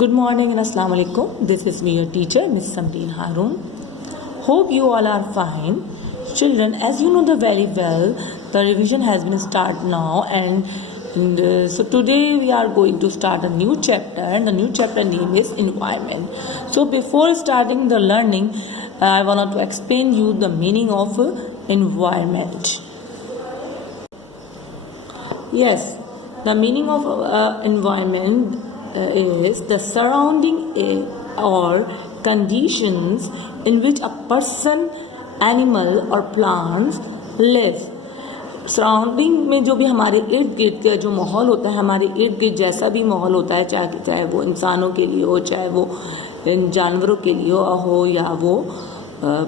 Good morning and Assalamu alaikum. This is me, your teacher, Miss Samreen Haroon. Hope you all are fine. Children, as you know very well, the revision has been started now, and so today we are going to start a new chapter, and the new chapter name is environment. So before starting the learning, I wanted to explain you the meaning of environment. Yes, the meaning of environment is the surrounding or conditions in which a person, animal or plants live. Surrounding में जो भी हमारे इर्द गिर्द का जो माहौल होता है, हमारे इर्द गिर्द जैसा भी माहौल होता है, चाहे वो इंसानों के लिए हो, चाहे वो जानवरों के लिए हो या वो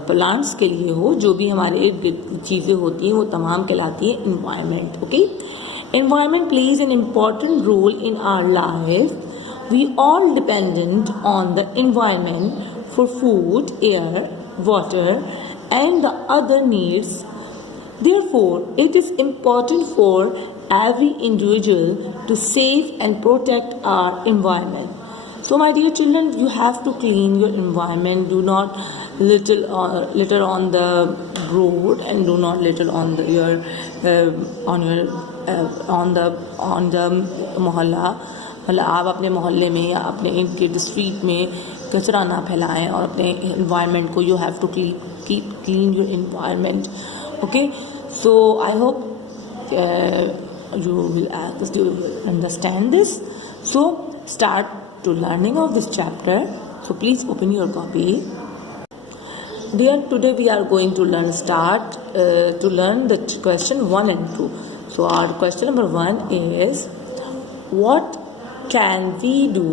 प्लांट्स के लिए हो, जो भी हमारे इर्द गिर्द चीज़ें होती हैं वो तमाम कहलाती है environment. Okay, environment plays an important role in our life. We all dependent on the environment for food, air, water and the other needs. Therefore, it is important for every individual to save and protect our environment. So my dear children, you have to clean your environment. Do not litter on the road and do not litter on the मोहल्ला. मतलब आप अपने मोहल्ले में या अपने इनके street में कचरा ना फैलाएं और अपने इन्वायरमेंट को you have to keep clean your environment. Okay, so I hope you will understand this. So start to learning of this chapter. So please open your copy. Dear, today we are going to learn the question 1 and 2. So our question number 1 is, what can we do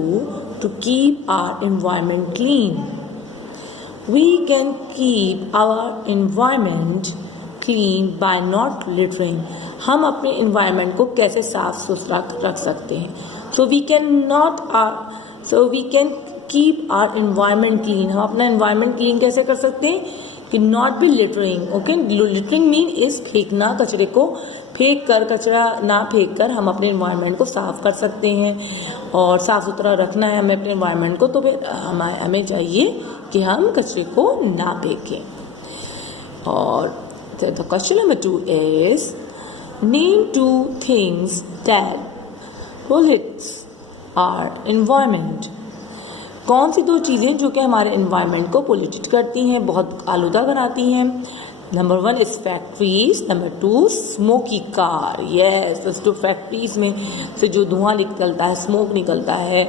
to keep our environment clean? We can keep our environment clean by not littering. हम अपने environment को कैसे साफ सुथरा रख सकते हैं? So we can keep our environment clean. हम अपना environment clean कैसे कर सकते हैं? कि not be littering. Okay, littering mean is फेंकना, कचरे को फेंक कर, कचरा ना फेंक कर हम अपने environment को साफ कर सकते हैं और साफ सुथरा रखना है हमें अपने environment को. तो फिर हमें चाहिए कि हम कचरे को ना फेंकें. और the question number 2 is, name 2 things that pollutes our environment. कौन सी 2 चीज़ें जो कि हमारे इन्वायरमेंट को पोल्यूटेड करती हैं, बहुत आलूदा बनाती हैं? Number 1 is factories, number 2 smoky car. Yes, तो फैक्ट्रीज में से जो धुआं निकलता है, स्मोक निकलता है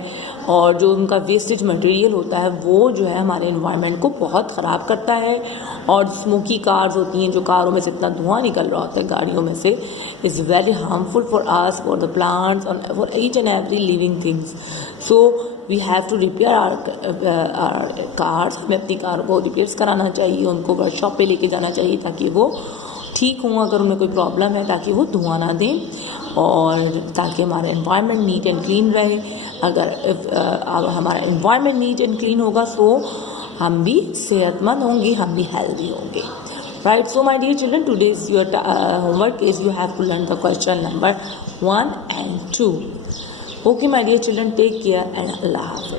और जो उनका वेस्टेज मटेरियल होता है वो जो है हमारे इन्वायरमेंट को बहुत ख़राब करता है. और स्मोकी कार्स होती हैं, जो कारों में से इतना धुआं निकल रहा होता है गाड़ियों में से, is very harmful for us, for the plants और for each and every living things. So we have to repair our cars. हमें अपनी कार को रिपेयर्स कराना चाहिए, उनको वर्कशॉप पे लेके जाना चाहिए ताकि वो ठीक हों अगर उन्हें कोई प्रॉब्लम है, ताकि वो धुआं ना दें और ताकि हमारा एनवायरनमेंट नीट एंड क्लीन रहे. अगर हमारा एनवायरनमेंट नीट एंड क्लीन होगा सो हम भी सेहतमंद होंगे, हम भी हेल्दी होंगे. Right, so my dear children, today's your homework is you have to learn the question number 1 and 2. Okay, my dear children, take care and Allah Hafiz.